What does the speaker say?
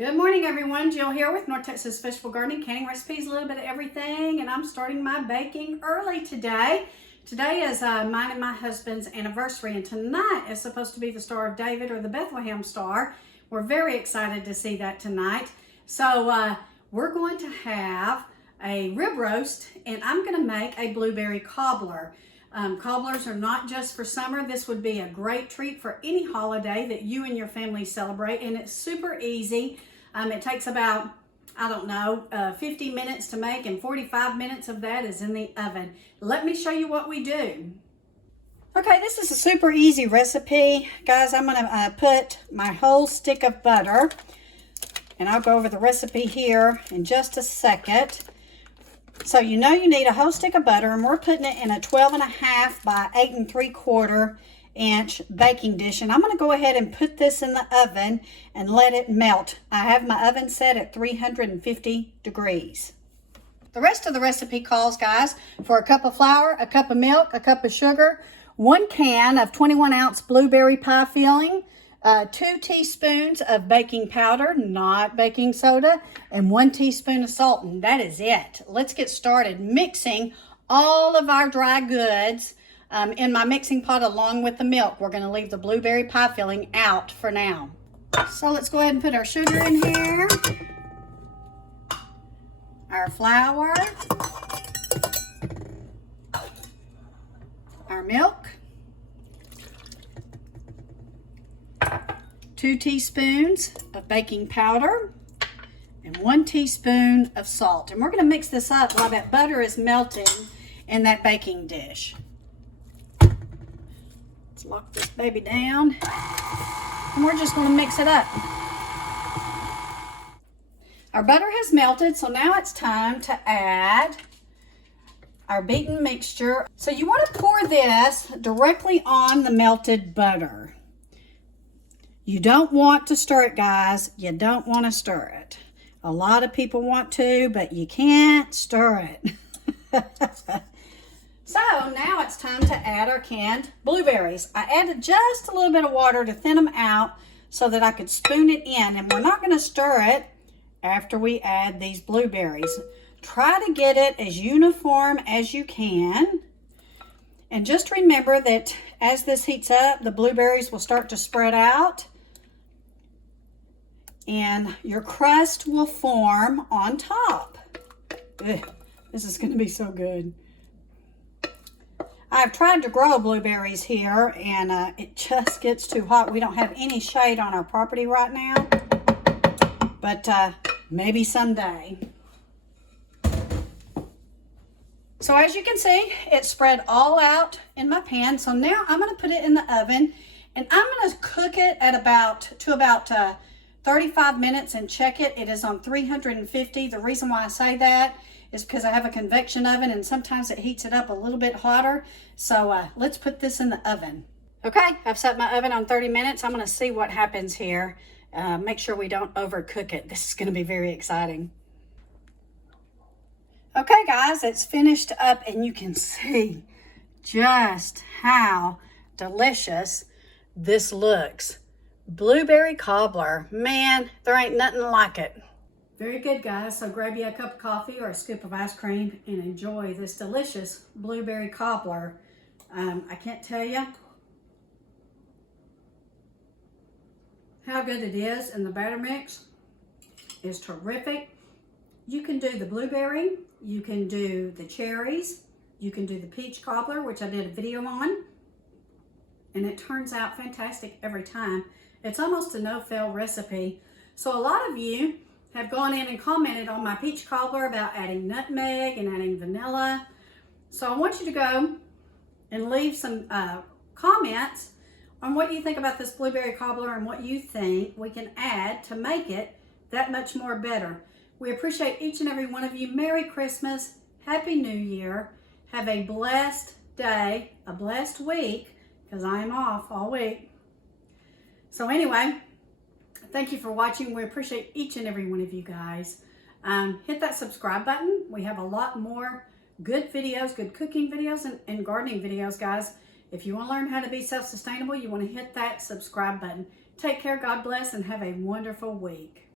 Good morning, everyone. Jill here with North Texas Vegetable Gardening, canning recipes, a little bit of everything, and I'm starting my baking early today. Today is mine and my husband's anniversary, and tonight is supposed to be the Star of David or the Bethlehem Star. We're very excited to see that tonight. So we're going to have a rib roast, and I'm going to make a blueberry cobbler. Cobblers are not just for summer. This would be a great treat for any holiday that you and your family celebrate, and it's super easy. It takes about, 50 minutes to make, and 45 minutes of that is in the oven. Let me show you what we do. Okay, this is a super easy recipe. Guys, I'm gonna put my whole stick of butter, and I'll go over the recipe here in just a second. So you know you need a whole stick of butter, and we're putting it in a 12.5 by 8 3/4 inch baking dish, and I'm going to go ahead and put this in the oven and let it melt. I have my oven set at 350 degrees. The rest of the recipe calls, guys, for a cup of flour, a cup of milk, a cup of sugar, 1 can of 21-ounce blueberry pie filling, 2 teaspoons of baking powder, not baking soda, and 1 teaspoon of salt, and that is it. Let's get started mixing all of our dry goods in my mixing pot along with the milk. We're going to leave the blueberry pie filling out for now. So let's go ahead and put our sugar in here, our flour, our milk, 2 teaspoons of baking powder, and 1 teaspoon of salt. And we're going to mix this up while that butter is melting in that baking dish. Let's lock this baby down, and we're just going to mix it up. Our butter has melted, so now it's time to add our beaten mixture. So you want to pour this directly on the melted butter. You don't want to stir it, guys. You don't want to stir it. A lot of people want to, but you can't stir it. So now it's time to add our canned blueberries. I added just a little bit of water to thin them out so that I could spoon it in, and we're not going to stir it after we add these blueberries. Try to get it as uniform as you can. And just remember that as this heats up, the blueberries will start to spread out, and your crust will form on top. Ugh, this is going to be so good. I've tried to grow blueberries here, and it just gets too hot. We don't have any shade on our property right now, but maybe someday. So as you can see, it's spread all out in my pan. So now I'm going to put it in the oven, and I'm going to cook it at about 35 minutes and check it. It is on 350. The reason why I say that is because I have a convection oven, and sometimes it heats it up a little bit hotter. So let's put this in the oven. Okay, I've set my oven on 30 minutes. I'm going to see what happens here. Make sure we don't overcook it. This is going to be very exciting. Okay, guys, it's finished up, and you can see just how delicious this looks. Blueberry cobbler. Man, there ain't nothing like it. Very good, guys. So grab you a cup of coffee or a scoop of ice cream and enjoy this delicious blueberry cobbler. I can't tell you how good it is, and the batter mix is terrific. You can do the blueberry, you can do the cherries, you can do the peach cobbler, which I did a video on, and it turns out fantastic every time. It's almost a no-fail recipe. So a lot of you have gone in and commented on my peach cobbler about adding nutmeg and adding vanilla. So I want you to go and leave some comments on what you think about this blueberry cobbler and what you think we can add to make it that much more better. We appreciate each and every one of you. Merry Christmas, Happy New Year. Have a blessed day, a blessed week, because I am off all week. So anyway, thank you for watching. We appreciate each and every one of you guys. Hit that subscribe button. We have a lot more good videos, good cooking videos, and gardening videos, guys. If you want to learn how to be self-sustainable, you want to hit that subscribe button. Take care, God bless, and have a wonderful week.